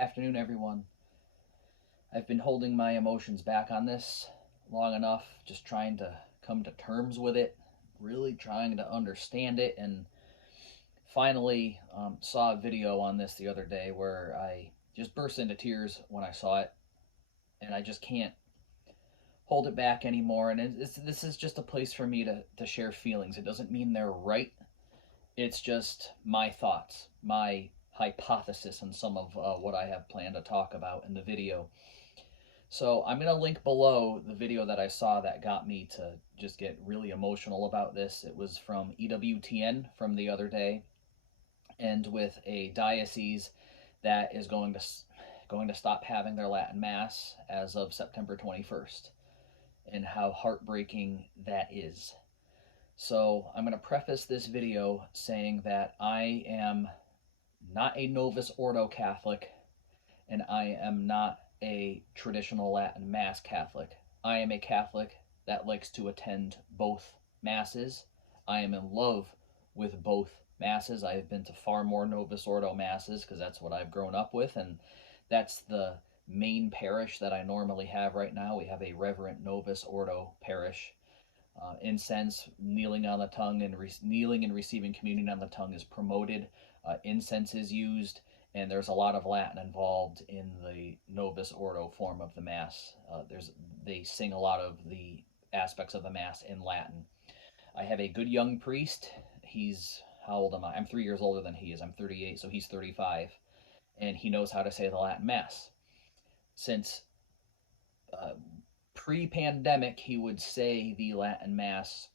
Afternoon, everyone. I've been holding my emotions back on this long enough, just trying to come to terms with it, really trying to understand it, and finally saw a video on this the other day where I just burst into tears when I saw it, and I just can't hold it back anymore. And this is just a place for me to share feelings. It doesn't mean they're right, it's just my thoughts, my hypothesis on some of what I have planned to talk about in the video. So I'm going to link below the video that I saw that got me to just get really emotional about this. It was from EWTN from the other day, and with a diocese that is going to stop having their Latin Mass as of September 21st, and how heartbreaking that is. So I'm going to preface this video saying that I am not a Novus Ordo Catholic, and I am not a traditional Latin Mass Catholic. I am a Catholic that likes to attend both Masses. I am in love with both Masses. I have been to far more Novus Ordo Masses because that's what I've grown up with, and that's the main parish that I normally have right now. We have a Reverend Novus Ordo parish. Incense, kneeling on the tongue, and kneeling and receiving communion on the tongue is promoted. Incense is used, and there's a lot of Latin involved in the Novus Ordo form of the Mass. They sing a lot of the aspects of the Mass in Latin. I have a good young priest. He's How old am I? I'm 3 years older than he is. I'm 38, so he's 35, and he knows how to say the Latin Mass. Since uh, pre-pandemic, he would say the Latin Mass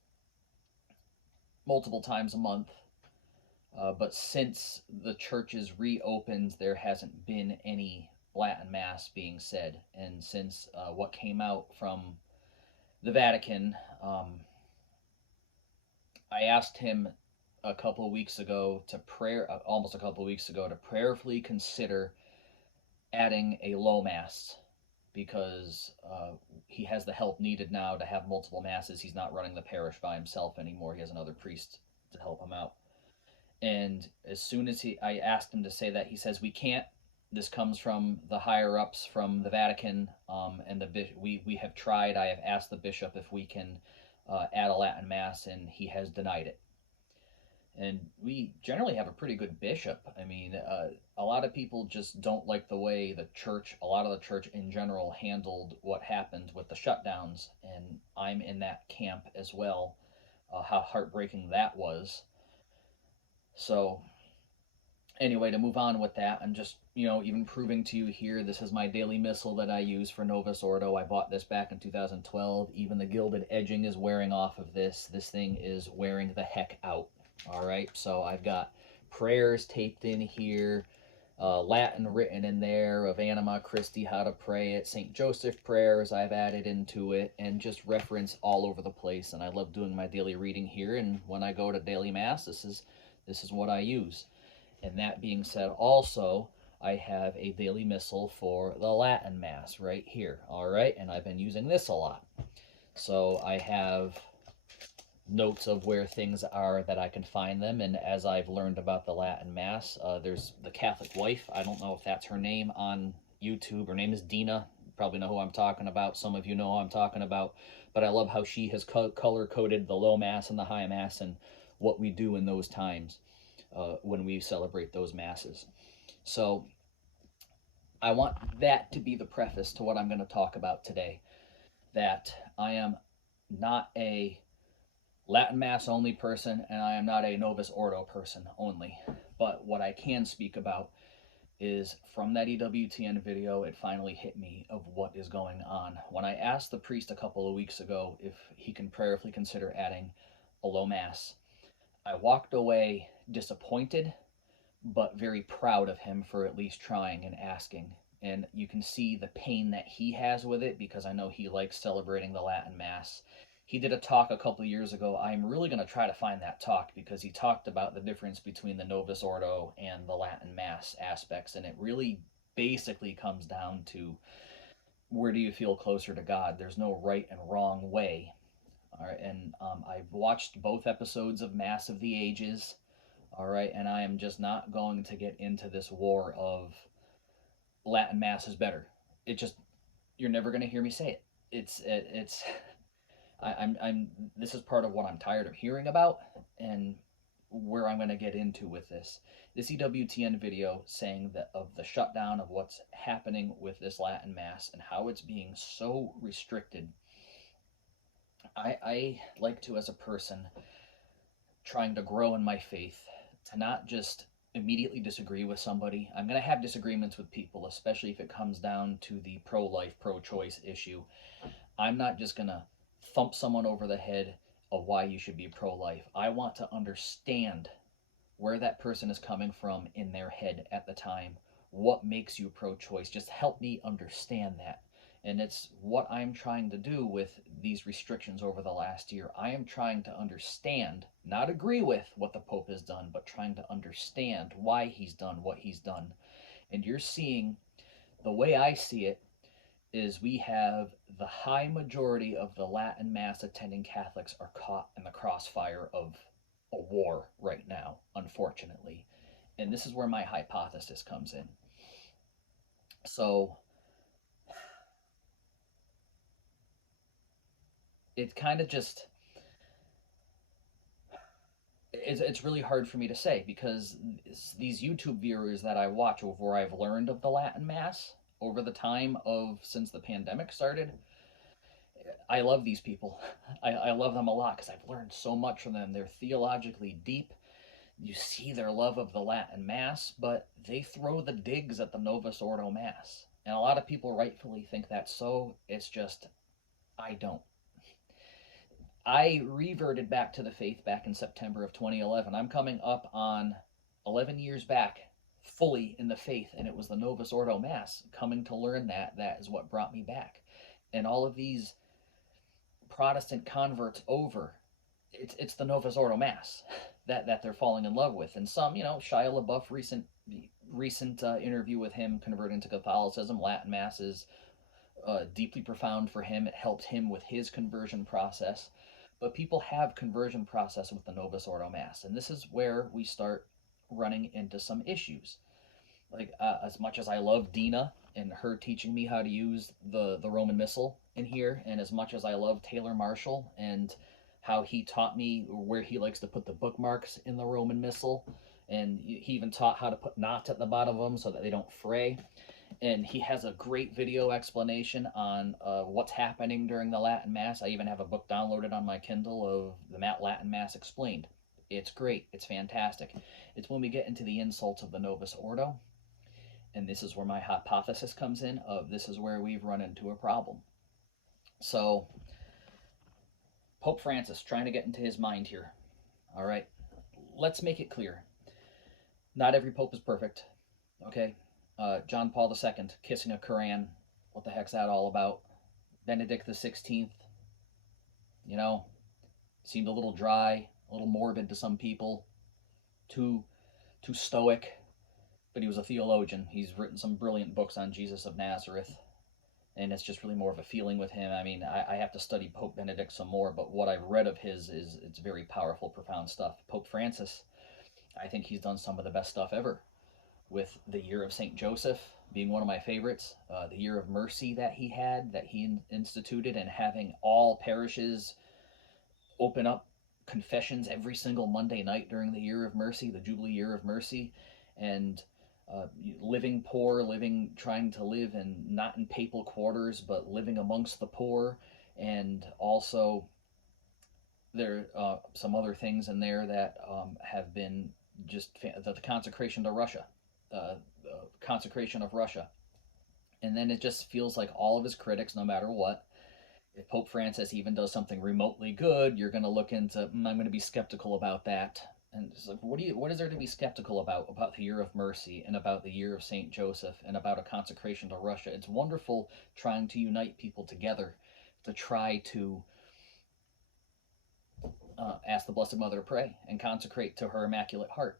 multiple times a month. But since the churches reopened, there hasn't been any Latin Mass being said. And since what came out from the Vatican, I asked him almost a couple of weeks ago, to prayerfully consider adding a low Mass, because he has the help needed now to have multiple Masses. He's not running the parish by himself anymore. He has another priest to help him out. And as soon as I asked him to say that, he says, "We can't. This comes from the higher ups from the Vatican, and we have tried. I have asked the bishop if we can add a Latin Mass, and he has denied it." And we generally have a pretty good bishop. I mean, a lot of people just don't like the way a lot of the church in general, handled what happened with the shutdowns, and I'm in that camp as well. How heartbreaking that was. So anyway, to move on with that, I'm just, even proving to you here, this is my daily missal that I use for Novus Ordo. I bought this back in 2012. Even the gilded edging is wearing off of this. This thing is wearing the heck out. All right, so I've got prayers taped in here, Latin written in there of Anima Christi, how to pray it, St. Joseph prayers I've added into it, and just reference all over the place. And I love doing my daily reading here, and when I go to daily Mass, this is what I use. And that being said, also, I have a daily missal for the Latin Mass right here. All right, and I've been using this a lot. So I have notes of where things are that I can find them. And as I've learned about the Latin Mass, there's the Catholic wife. I don't know if that's her name on YouTube. Her name is Dina. You probably know who I'm talking about. Some of you know who I'm talking about. But I love how she has color-coded the low Mass and the high Mass, and what we do in those times when we celebrate those Masses. So I want that to be the preface to what I'm going to talk about today. That I am not a Latin Mass only person, and I am not a Novus Ordo person only. But what I can speak about is, from that EWTN video, it finally hit me of what is going on. When I asked the priest a couple of weeks ago if he can prayerfully consider adding a low Mass, I walked away disappointed, but very proud of him for at least trying and asking. And you can see the pain that he has with it, because I know he likes celebrating the Latin Mass. He did a talk a couple of years ago. I'm really going to try to find that talk, because he talked about the difference between the Novus Ordo and the Latin Mass aspects, and it really basically comes down to, where do you feel closer to God? There's no right and wrong way. All right, and I've watched both episodes of Mass of the Ages. All right, and I am just not going to get into this war of Latin Mass is better. It just, you're never going to hear me say it. It's I'm this is part of what I'm tired of hearing about, and where I'm going to get into with this. This EWTN video saying that of the shutdown of what's happening with this Latin Mass and how it's being so restricted. I like to, as a person trying to grow in my faith, to not just immediately disagree with somebody. I'm going to have disagreements with people, especially if it comes down to the pro life, pro choice issue. I'm not just going to thump someone over the head of why you should be pro life. I want to understand where that person is coming from in their head at the time. What makes you pro choice? Just help me understand that. And it's what I'm trying to do with these restrictions over the last year. I am trying to understand, not agree with what the Pope has done, but trying to understand why he's done what he's done. And you're seeing, the way I see it, is we have the high majority of the Latin Mass attending Catholics are caught in the crossfire of a war right now, unfortunately. And this is where my hypothesis comes in. So it kind of just, it's really hard for me to say, because these YouTube viewers that I watch, over where I've learned of the Latin Mass over the time of since the pandemic started, I love these people. I love them a lot because I've learned so much from them. They're theologically deep. You see their love of the Latin Mass, but they throw the digs at the Novus Ordo Mass. And a lot of people rightfully think that's so. It's just, I don't. I reverted back to the faith back in September of 2011. I'm coming up on 11 years back fully in the faith, and it was the Novus Ordo Mass. Coming to learn that is what brought me back. And all of these Protestant converts over, it's the Novus Ordo Mass that they're falling in love with. And some, Shia LaBeouf, recent interview with him converting to Catholicism. Latin Mass is deeply profound for him. It helped him with his conversion process. But people have conversion process with the Novus Ordo Mass, and this is where we start running into some issues. Like, as much as I love Dina and her teaching me how to use the Roman Missal in here, and as much as I love Taylor Marshall and how he taught me where he likes to put the bookmarks in the Roman Missal, and he even taught how to put knots at the bottom of them so that they don't fray. And he has a great video explanation on what's happening during the Latin Mass. I even have a book downloaded on my Kindle of the Latin Mass Explained. It's great. It's fantastic. It's when we get into the insults of the Novus Ordo, and this is where my hypothesis comes in, of this is where we've run into a problem. So, Pope Francis, trying to get into his mind here. All right, let's make it clear. Not every pope is perfect, okay? John Paul II kissing a Quran. What the heck's that all about? Benedict XVI, seemed a little dry, a little morbid to some people, too stoic, but he was a theologian. He's written some brilliant books on Jesus of Nazareth, and it's just really more of a feeling with him. I mean, I have to study Pope Benedict some more, but what I've read of his is it's very powerful, profound stuff. Pope Francis, I think he's done some of the best stuff ever, with the Year of St. Joseph being one of my favorites, the Year of Mercy that he instituted, and having all parishes open up confessions every single Monday night during the Year of Mercy, the Jubilee Year of Mercy, and living poor, trying to live in not in papal quarters, but living amongst the poor, and also there some other things in there that have been just the consecration to Russia, consecration of Russia. And then it just feels like all of his critics, no matter what, if Pope Francis even does something remotely good, you're going to look into, I'm going to be skeptical about that. And it's like, what is there to be skeptical about the Year of Mercy and about the Year of St. Joseph and about a consecration to Russia? It's wonderful trying to unite people together to try to ask the Blessed Mother to pray and consecrate to her Immaculate Heart.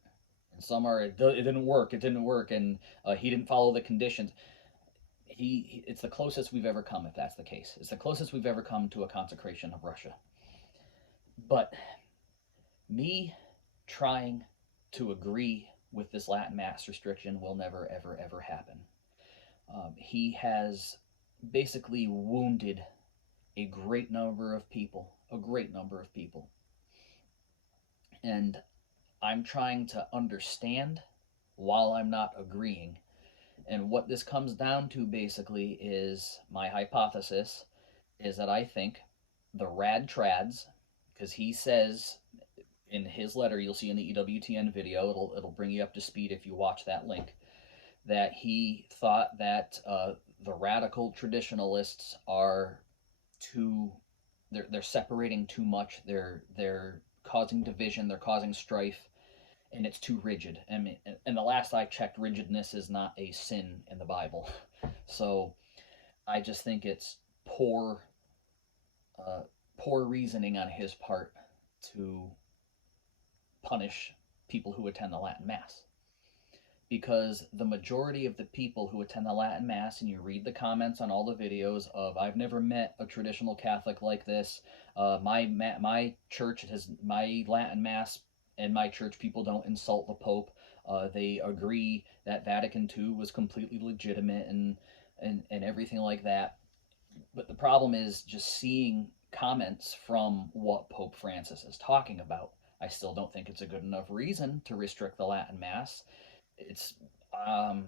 And some are, it didn't work, and he didn't follow the conditions. It's the closest we've ever come, if that's the case. It's the closest we've ever come to a consecration of Russia. But me trying to agree with this Latin Mass restriction will never, ever, ever happen. He has basically wounded a great number of people, a great number of people. And I'm trying to understand while I'm not agreeing. And what this comes down to basically is my hypothesis is that I think the rad trads, because he says in his letter, you'll see in the EWTN video, it'll bring you up to speed if you watch that link, that he thought that the radical traditionalists are too they're separating too much. They're causing division. They're causing strife, and it's too rigid. I mean, and the last I checked, rigidness is not a sin in the Bible. So I just think it's poor, uh, poor reasoning on his part to punish people who attend the Latin Mass. Because the majority of the people who attend the Latin Mass, and you read the comments on all the videos of, I've never met a traditional Catholic like this. My church has my Latin Mass, and my church people don't insult the Pope. They agree that Vatican II was completely legitimate and everything like that. But the problem is just seeing comments from what Pope Francis is talking about. I still don't think it's a good enough reason to restrict the Latin Mass. It's um,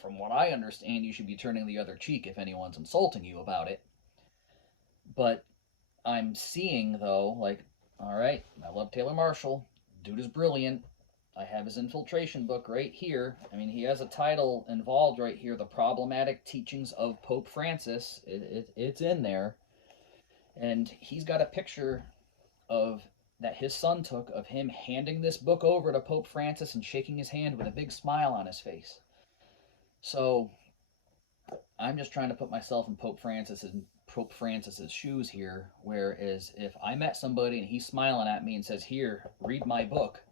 from what I understand, you should be turning the other cheek if anyone's insulting you about it. But I'm seeing though, like, all right, I love Taylor Marshall. Dude is brilliant. I have his infiltration book right here. I mean, he has a title involved right here, The Problematic Teachings of Pope Francis. It's in there. And he's got a picture of that his son took of him handing this book over to Pope Francis and shaking his hand with a big smile on his face. So I'm just trying to put myself in Pope Francis's shoes here. Whereas if I met somebody and he's smiling at me and says, "Here, read my book,"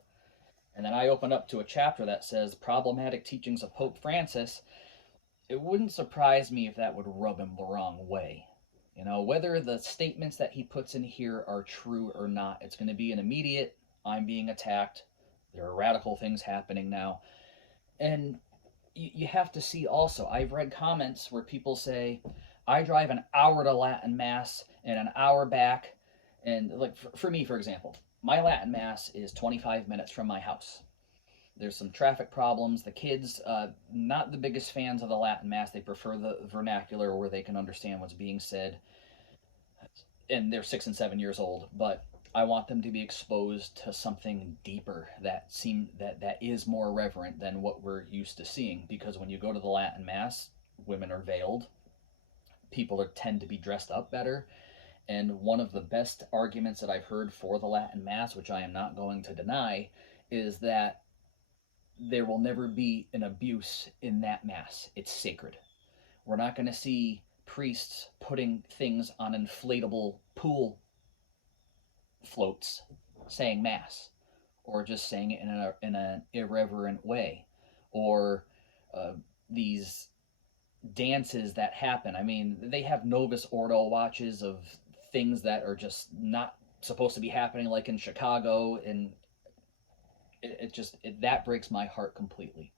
and then I open up to a chapter that says "Problematic Teachings of Pope Francis," it wouldn't surprise me if that would rub him the wrong way. Whether the statements that he puts in here are true or not, it's going to be an immediate, I'm being attacked. There are radical things happening now. And you have to see also, I've read comments where people say, I drive an hour to Latin Mass and an hour back. And like for me, for example, my Latin Mass is 25 minutes from my house. There's some traffic problems. The kids, not the biggest fans of the Latin Mass. They prefer the vernacular where they can understand what's being said. And they're 6 and 7 years old. But I want them to be exposed to something deeper that is more reverent than what we're used to seeing. Because when you go to the Latin Mass, women are veiled. People tend to be dressed up better. And one of the best arguments that I've heard for the Latin Mass, which I am not going to deny, is that there will never be an abuse in that Mass. It's sacred. We're not going to see priests putting things on inflatable pool floats saying Mass, or just saying it in an irreverent way, or these dances that happen. I mean, they have Novus Ordo watches of things that are just not supposed to be happening, like in Chicago, and that breaks my heart completely.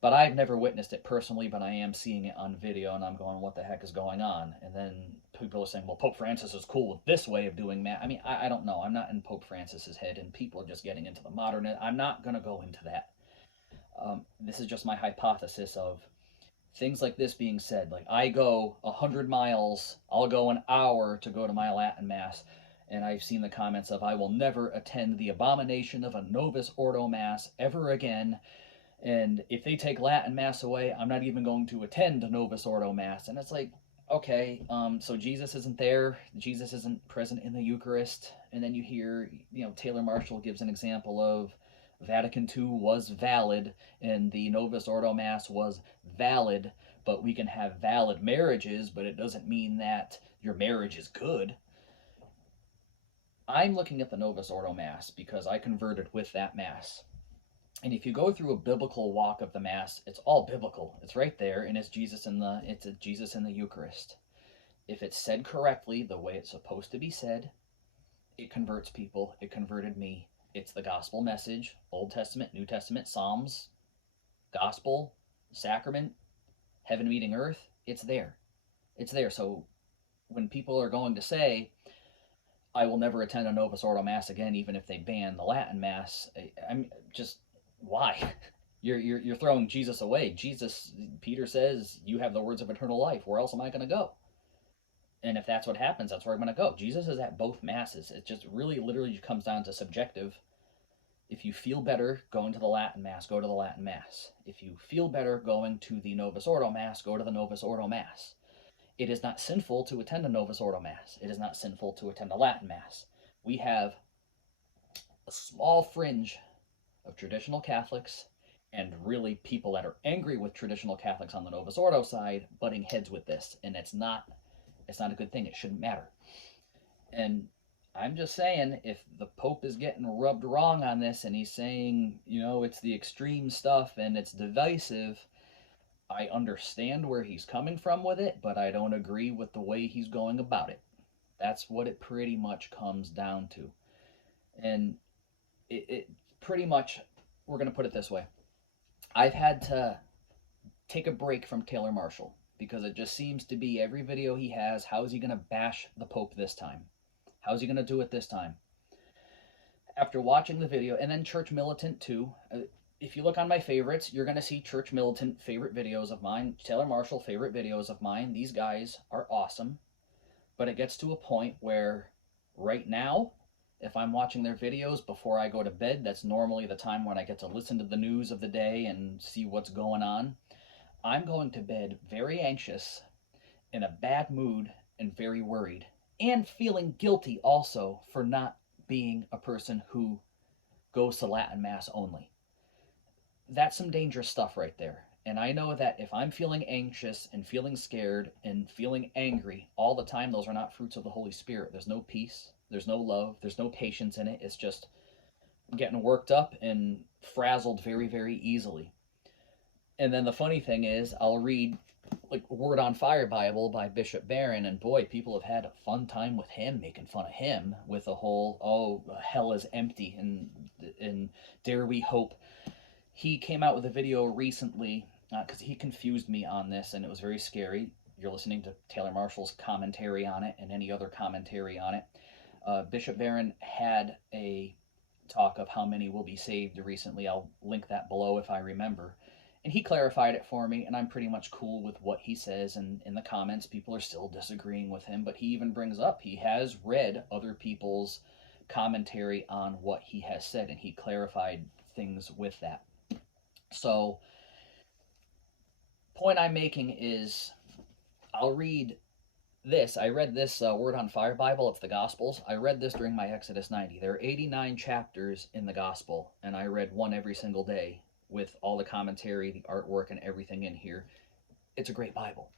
But I've never witnessed it personally, but I am seeing it on video, and I'm going, what the heck is going on? And then people are saying, well, Pope Francis is cool with this way of doing Mass. I mean, I don't know. I'm not in Pope Francis's head, and people are just getting into the modern. I'm not going to go into that. This is just my hypothesis of things like this being said. Like, I go 100 miles, I'll go an hour to go to my Latin Mass. And I've seen the comments of, I will never attend the abomination of a Novus Ordo Mass ever again. And if they take Latin Mass away, I'm not even going to attend a Novus Ordo Mass. And it's like, okay, so Jesus isn't there. Jesus isn't present in the Eucharist. And then you hear, Taylor Marshall gives an example of Vatican II was valid and the Novus Ordo Mass was valid, but we can have valid marriages, but it doesn't mean that your marriage is good. I'm looking at the Novus Ordo Mass because I converted with that Mass. And if you go through a biblical walk of the Mass, it's all biblical. It's right there, and it's Jesus in the Eucharist. If it's said correctly, the way it's supposed to be said, it converts people. It converted me. It's the gospel message, Old Testament, New Testament, Psalms, gospel, sacrament. heaven meeting earth, it's there. It's there. So when people are going to say, I will never attend a Novus Ordo Mass again, even if they ban the Latin Mass, I'm just, why? You're throwing Jesus away. Jesus, Peter says, you have the words of eternal life. Where else am I going to go? And if that's what happens, that's where I'm going to go. Jesus is at both Masses. It just really literally comes down to subjective. If you feel better going to the Latin Mass, go to the Latin Mass. If you feel better going to the Novus Ordo Mass, go to the Novus Ordo Mass. It is not sinful to attend a Novus Ordo Mass. It is not sinful to attend a Latin Mass. We have a small fringe of traditional Catholics and really people that are angry with traditional Catholics on the Novus Ordo side butting heads with this, and it's not a good thing. It shouldn't matter. And I'm just saying, if the Pope is getting rubbed wrong on this and he's saying, it's the extreme stuff and it's divisive, I understand where he's coming from with it, but I don't agree with the way he's going about it. That's what it pretty much comes down to. And it pretty much, we're going to put it this way. I've had to take a break from Taylor Marshall because it just seems to be every video he has, how is he going to bash the Pope this time? How's he going to do it this time? After watching the video, and then Church Militant too, if you look on my favorites, you're going to see Church Militant favorite videos of mine, Taylor Marshall favorite videos of mine. These guys are awesome. But it gets to a point where right now, if I'm watching their videos before I go to bed, that's normally the time when I get to listen to the news of the day and see what's going on. I'm going to bed very anxious, in a bad mood, and very worried. And feeling guilty also for not being a person who goes to Latin Mass only. That's some dangerous stuff right there. And I know that if I'm feeling anxious and feeling scared and feeling angry all the time, those are not fruits of the Holy Spirit. There's no peace, there's no love, there's no patience in it. It's just getting worked up and frazzled very, very easily. And then the funny thing is, I'll read like Word on Fire Bible by Bishop Barron, and boy, people have had a fun time with him, making fun of him with the whole, hell is empty and dare we hope. He came out with a video recently because he confused me on this, and it was very scary. You're listening to Taylor Marshall's commentary on it and any other commentary on it. Bishop Barron had a talk of how many will be saved recently. I'll link that below if I remember. And he clarified it for me, and I'm pretty much cool with what he says. And in the comments, people are still disagreeing with him, but he even brings up he has read other people's commentary on what he has said, and he clarified things with that. So, point I'm making is, I'll read this. I read this Word on Fire Bible. It's the Gospels. I read this during my Exodus 90. There are 89 chapters in the Gospel, and I read one every single day with all the commentary, the artwork, and everything in here. It's a great Bible.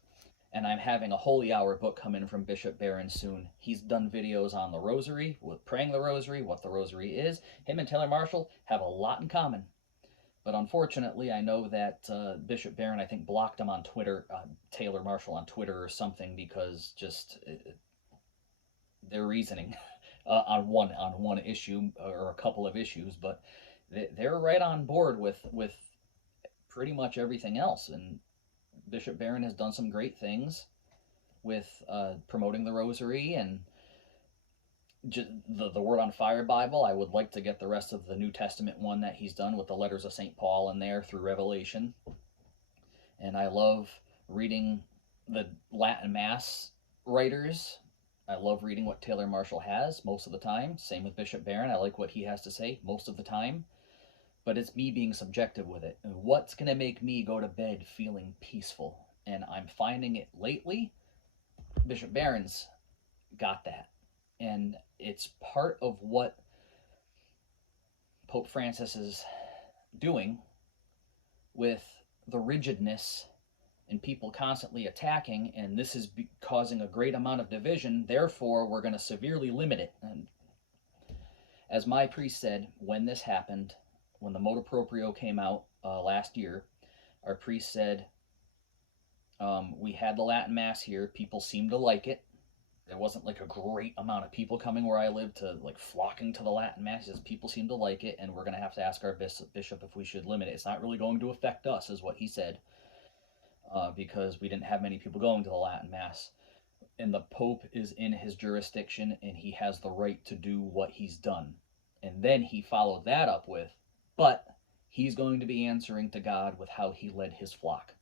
And I'm having a Holy Hour book come in from Bishop Barron soon. He's done videos on the Rosary, with praying the Rosary, what the Rosary is. Him and Taylor Marshall have a lot in common. But unfortunately, I know that Bishop Barron, I think, blocked him on Twitter, Taylor Marshall on Twitter or something, because just their reasoning on one issue or a couple of issues. But they're right on board with pretty much everything else. And Bishop Barron has done some great things with promoting the Rosary and just the Word on Fire Bible. I would like to get the rest of the New Testament one that he's done with the letters of St. Paul in there through Revelation. And I love reading the Latin Mass writers. I love reading what Taylor Marshall has most of the time. Same with Bishop Barron. I like what he has to say most of the time. But it's me being subjective with it. And what's going to make me go to bed feeling peaceful? And I'm finding it lately. Bishop Barron's got that. And it's part of what Pope Francis is doing with the rigidness and people constantly attacking, and this is causing a great amount of division. Therefore, we're going to severely limit it. And as my priest said, when this happened, when the motu proprio came out last year, our priest said, we had the Latin Mass here. People seemed to like it. There wasn't like a great amount of people coming where I live to like flocking to the Latin Masses. People seem to like it, and we're going to have to ask our bishop if we should limit it. It's not really going to affect us, is what he said. because we didn't have many people going to the Latin Mass. And the Pope is in his jurisdiction and he has the right to do what he's done. And then he followed that up with, but he's going to be answering to God with how he led his flock.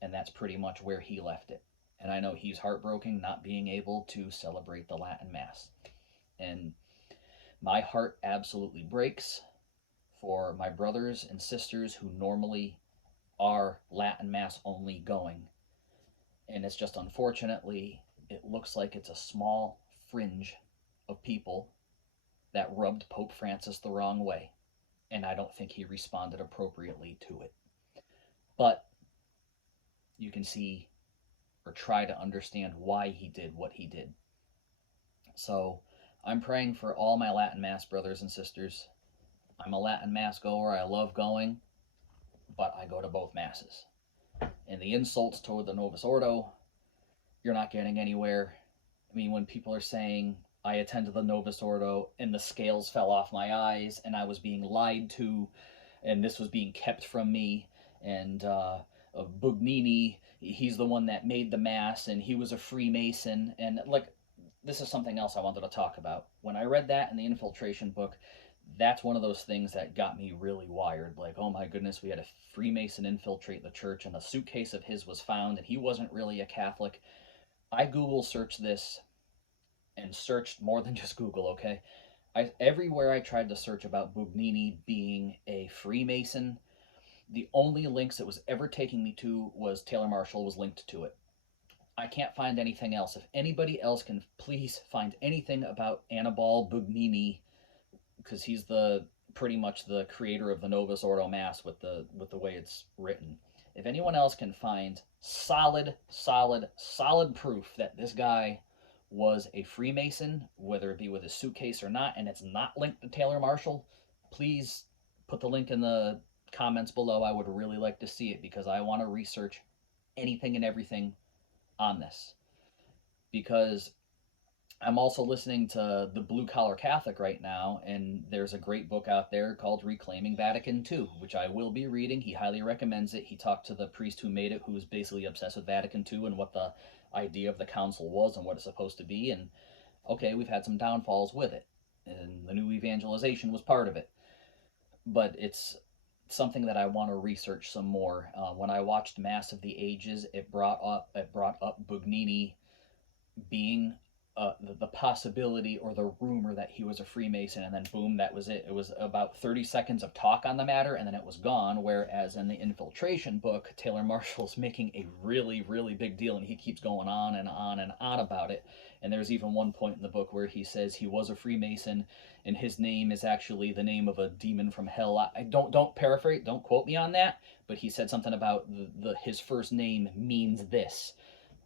And that's pretty much where he left it. And I know he's heartbroken not being able to celebrate the Latin Mass. And my heart absolutely breaks for my brothers and sisters who normally are Latin Mass only going. And it's just unfortunately, it looks like it's a small fringe of people that rubbed Pope Francis the wrong way. And I don't think he responded appropriately to it. But you can see or try to understand why he did what he did. So I'm praying for all my Latin Mass brothers and sisters. I'm a Latin Mass goer. I love going, but I go to both Masses. And the insults toward the Novus Ordo, you're not getting anywhere. I mean, when people are saying, I attended the Novus Ordo and the scales fell off my eyes and I was being lied to and this was being kept from me, and Bugnini, he's the one that made the Mass and he was a Freemason. And like, this is something else I wanted to talk about. When I read that in the infiltration book, that's one of those things that got me really wired. Like, oh my goodness, we had a Freemason infiltrate the church and a suitcase of his was found and he wasn't really a Catholic. I Google searched this and searched more than just Google, okay? Everywhere I tried to search about Bugnini being a Freemason, the only links it was ever taking me to was Taylor Marshall was linked to it. I can't find anything else. If anybody else can please find anything about Annibale Bugnini, because he's the pretty much the creator of the Novus Ordo Mass with the way it's written. If anyone else can find solid proof that this guy was a Freemason, whether it be with his suitcase or not, and it's not linked to Taylor Marshall, please put the link in the comments below. I would really like to see it because I want to research anything and everything on this. Because I'm also listening to the Blue Collar Catholic right now, and there's a great book out there called Reclaiming Vatican II, which I will be reading. He highly recommends it. He talked to the priest who made it, who was basically obsessed with Vatican II and what the idea of the council was and what it's supposed to be. And okay, we've had some downfalls with it, and the new evangelization was part of it. But it's something that I want to research some more. When I watched Mass of the Ages, it brought up Bugnini being the possibility or the rumor that he was a Freemason, and then boom, that was it. It was about 30 seconds of talk on the matter, and then it was gone. Whereas in the infiltration book, Taylor Marshall's making a really big deal, and he keeps going on and on and on about it. And there's even one point in the book where he says he was a Freemason, and his name is actually the name of a demon from hell. I don't paraphrase, don't quote me on that, but he said something about his first name means this.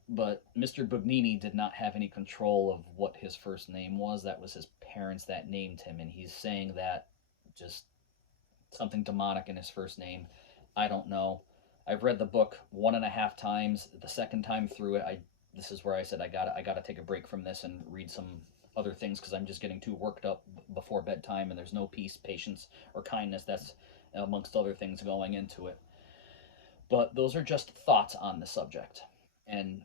But Mr. Bugnini did not have any control of what his first name was. That was his parents that named him, and he's saying that just something demonic in his first name. I don't know. I've read the book 1.5 times. The second time through it, this is where I said I gotta take a break from this and read some other things because I'm just getting too worked up before bedtime, and there's no peace, patience, or kindness. That's amongst other things going into it. But those are just thoughts on the subject, and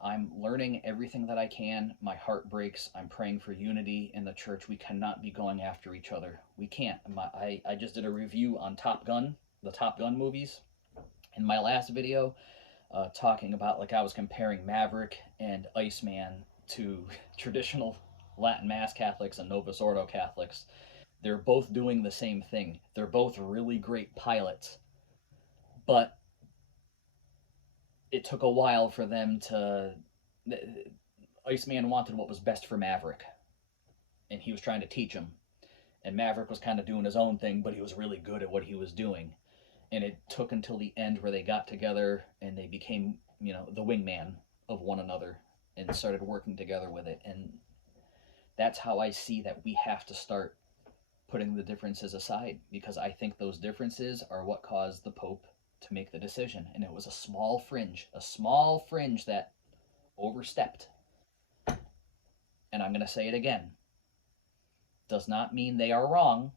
I'm learning everything that I can. My heart breaks. I'm praying for unity in the church. We cannot be going after each other. We can't. I just did a review on Top Gun, the Top Gun movies, in my last video, talking about, like, I was comparing Maverick and Iceman to traditional Latin Mass Catholics and Novus Ordo Catholics. They're both doing the same thing. They're both really great pilots, but it took a while for them to. Iceman wanted what was best for Maverick, and he was trying to teach him. And Maverick was kind of doing his own thing, but he was really good at what he was doing. And it took until the end where they got together and they became, the wingman of one another and started working together with it. And that's how I see that we have to start putting the differences aside, because I think those differences are what caused the Pope to make the decision. And it was a small fringe that overstepped. And I'm going to say it again. Does not mean they are wrong,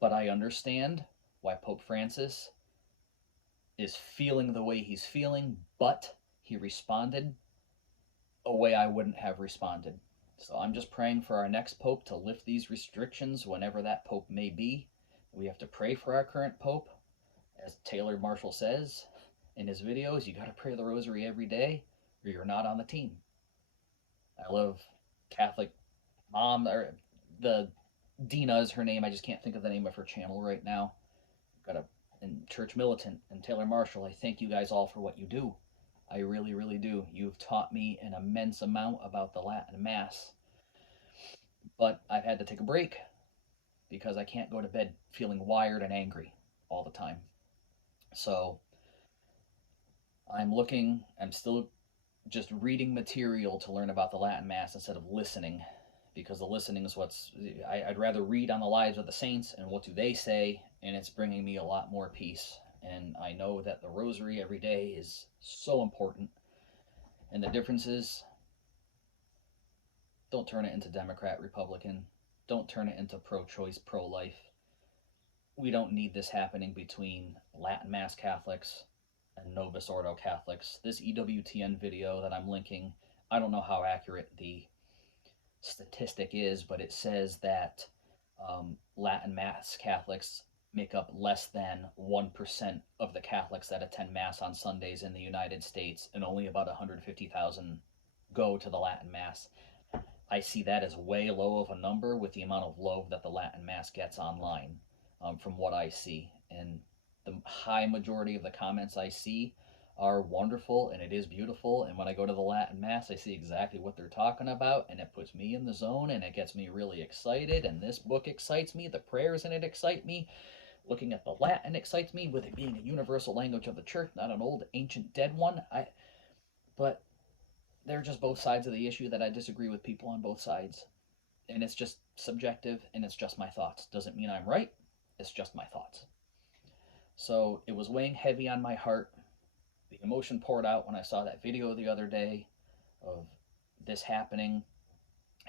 but I understand why Pope Francis is feeling the way he's feeling, but he responded a way I wouldn't have responded. So I'm just praying for our next pope to lift these restrictions whenever that pope may be. We have to pray for our current pope. As Taylor Marshall says in his videos, you got to pray the rosary every day or you're not on the team. I love Catholic mom, or the Dina is her name. I just can't think of the name of her channel right now. Got a and Church Militant and Taylor Marshall. I thank you guys all for what you do. I really, really do. You've taught me an immense amount about the Latin Mass, but I've had to take a break because I can't go to bed feeling wired and angry all the time. So I'm still just reading material to learn about the Latin Mass instead of listening, because the listening is I'd rather read on the lives of the saints and what do they say, and it's bringing me a lot more peace. And I know that the rosary every day is so important. And the difference is, don't turn it into Democrat, Republican. Don't turn it into pro-choice, pro-life. We don't need this happening between Latin Mass Catholics and Novus Ordo Catholics. This EWTN video that I'm linking, I don't know how accurate the statistic is, but it says that Latin Mass Catholics make up less than 1% of the Catholics that attend Mass on Sundays in the United States, and only about 150,000 go to the Latin Mass. I see that as way low of a number with the amount of love that the Latin Mass gets online, from what I see. And the high majority of the comments I see are wonderful, and it is beautiful. And when I go to the Latin Mass, I see exactly what they're talking about, and it puts me in the zone, and it gets me really excited. And this book excites me. The prayers in it excite me. Looking at the Latin excites me, with it being a universal language of the church, not an old ancient dead one. But they're just both sides of the issue that I disagree with people on both sides. And it's just subjective, and it's just my thoughts. Doesn't mean I'm right. It's just my thoughts. So it was weighing heavy on my heart. The emotion poured out when I saw that video the other day of this happening.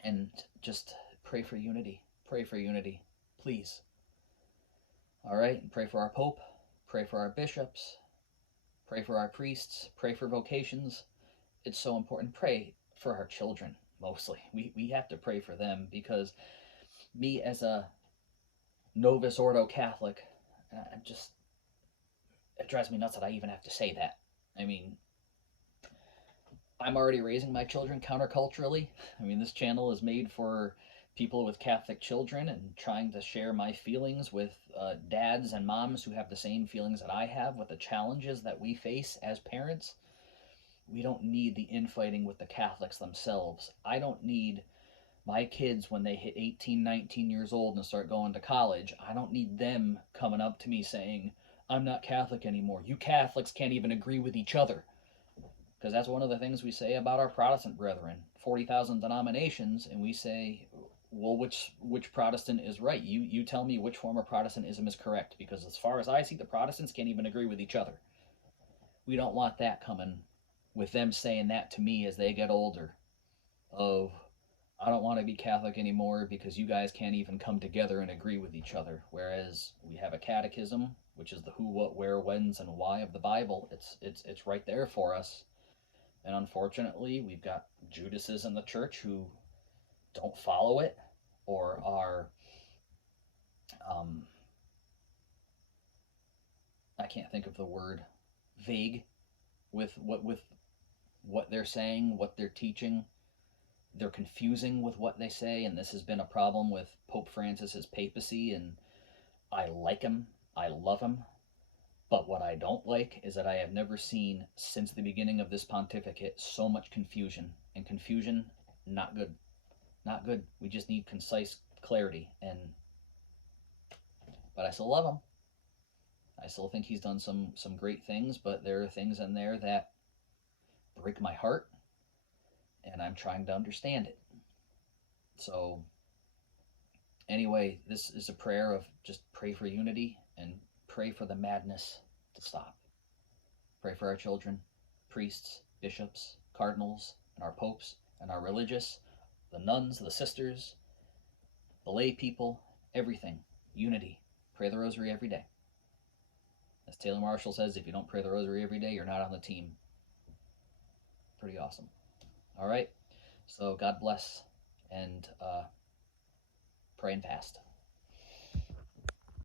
And just pray for unity. Pray for unity. Please. All right? And pray for our Pope. Pray for our bishops. Pray for our priests. Pray for vocations. It's so important. Pray for our children, mostly. We have to pray for them, because me as a Novus Ordo Catholic, it drives me nuts that I even have to say that. I mean, I'm already raising my children counterculturally. I mean, this channel is made for people with Catholic children, and trying to share my feelings with dads and moms who have the same feelings that I have with the challenges that we face as parents. We don't need the infighting with the Catholics themselves. I don't need my kids, when they hit 18, 19 years old and start going to college, I don't need them coming up to me saying, I'm not Catholic anymore. You Catholics can't even agree with each other. Because that's one of the things we say about our Protestant brethren. 40,000 denominations, and we say, well, which Protestant is right? You tell me which form of Protestantism is correct, because as far as I see, the Protestants can't even agree with each other. We don't want that coming with them saying that to me as they get older, of, I don't want to be Catholic anymore because you guys can't even come together and agree with each other. Whereas we have a catechism, which is the who, what, where, whens, and why of the Bible. It's right there for us. And unfortunately, we've got Judases in the church who don't follow it, or are, I can't think of the word, vague with what they're saying, what they're teaching. They're confusing with what they say, and this has been a problem with Pope Francis's papacy. And I like him, I love him, but what I don't like is that I have never seen, since the beginning of this pontificate, so much confusion. And confusion, not good. Not good. We just need concise clarity. But I still love him. I still think he's done some great things, but there are things in there that break my heart, and I'm trying to understand it. So anyway, this is a prayer of just pray for unity and pray for the madness to stop. Pray for our children, priests, bishops, cardinals, and our popes, and our religious, the nuns, the sisters, the lay people, everything. Unity. Pray the rosary every day. As Taylor Marshall says, if you don't pray the rosary every day, you're not on the team. Pretty awesome. All right. So God bless, and pray and fast.